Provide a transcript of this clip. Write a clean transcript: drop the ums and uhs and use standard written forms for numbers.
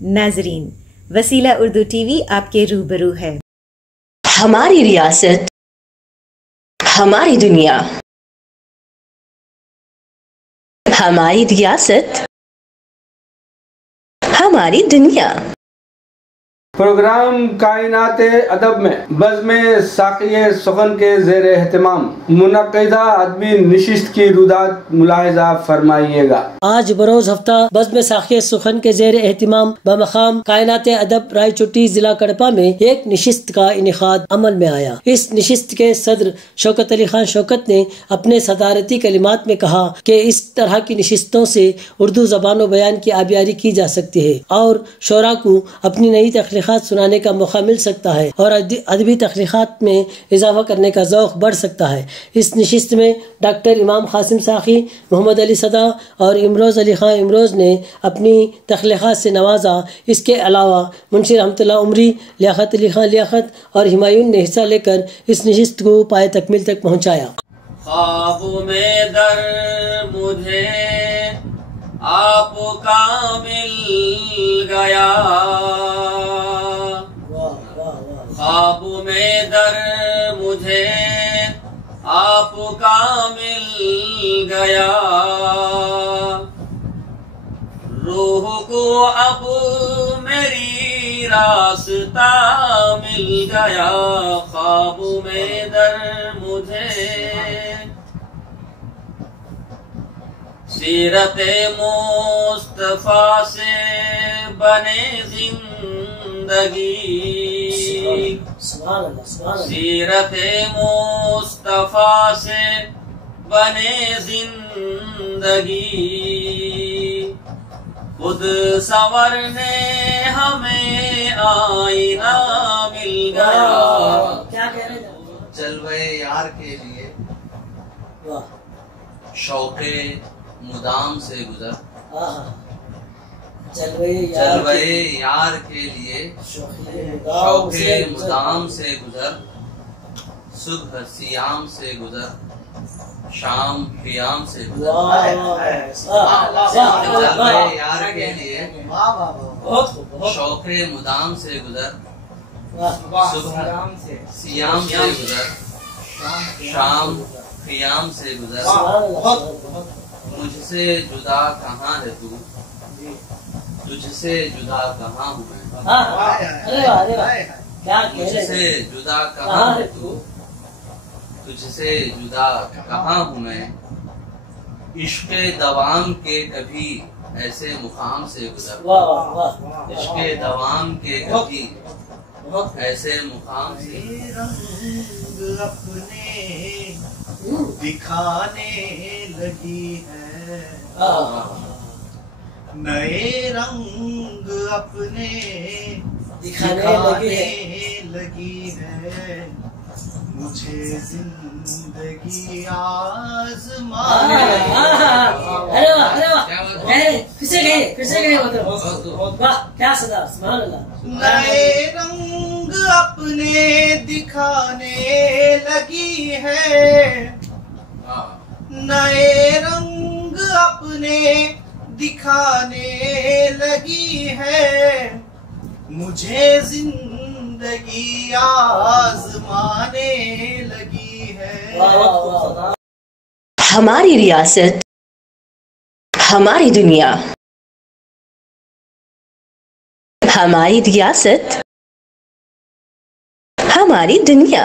ناظرین، وسیلہ Urdu T V آپ کے روبرو ہے۔ ہماری ریاست، ہماری دنیا، ہماری ریاست، ہماری دنیا۔ پروگرام کائنات ادب میں بزم ساقی سخن کے زیر اہتمام منعقدہ ادبی نشست کی رودات ملاحظہ فرمائیے گا۔ آج بروز ہفتہ بزم ساقی سخن کے زیر اہتمام بمقام کائنات ادب رائے چوٹی ضلع کڑپا میں ایک نشست کا انعقاد عمل میں آیا۔ اس نشست کے صدر شوکت علی خان شوکت نے اپنے صدارتی کلمات میں کہا کہ اس طرح کی نشستوں سے اردو زبان و بیان کی آبیاری کی جا سکتی ہے اور شعراء کو اپنی نئی تخلیقات سنانے کا موقع مل سکتا ہے اور ادبی تخلیقات میں اضافہ کرنے کا ذوق بڑھ سکتا ہے۔ اس نشست میں ڈاکٹر امام قاسم ساقی، محمد علی صدا اور امروز علی خان امروز نے اپنی تخلیقات سے نوازا۔ اس کے علاوہ منشی رحمت اللہ عمری، لیاقت علی خان لیاقت اور ہمایون نے حصہ لے کر اس نشست کو پائے تکمیل تک پہنچایا۔ خواب میں در مجھے آپ کا مل گیا، خواب میں در مجھے آپ کا مل گیا، روح کو اب میری راستہ مل گیا، خواب میں در مجھے سیرت مصطفیٰ سے بنے زندگی، سیرت مصطفیٰ سے بنے زندگی، خود سنورنے ہمیں آئینہ مل گیا، جلوے یار کے لیے شوق مدام سے گزر، جلوے یار کے لیے شوق مدام سے گزر، صبح سیام سے گزر، شام قیام سے گزر، جلوے یار کے لیے شوق مدام سے گزر، صبح سیام سے گزر، شام قیام سے گزر، مجھ سے جدا کہاں ہے تو، تجھ سے جدا کہاں ہوں میں، مجھ سے جدا کہاں ہے تو، تجھ سے جدا کہاں ہوں میں، عشق دوام کے کبھی ایسے مقام سے گزر، عشق دوام کے کبھی ایسے مقام سے رنگ اپنے دکھانے لگی ہے، نئے رنگ اپنے دکھانے لگی ہے، مجھے زندگی آزمانے نئے رنگ اپنے دکھانے لگی ہے، نئے رنگ اپنے دکھانے لگی ہے، مجھے زندگی آزمانے لگی ہے۔ ہماری ریاست، ہماری دنیا، ہماری ریاست، ہماری دنیا۔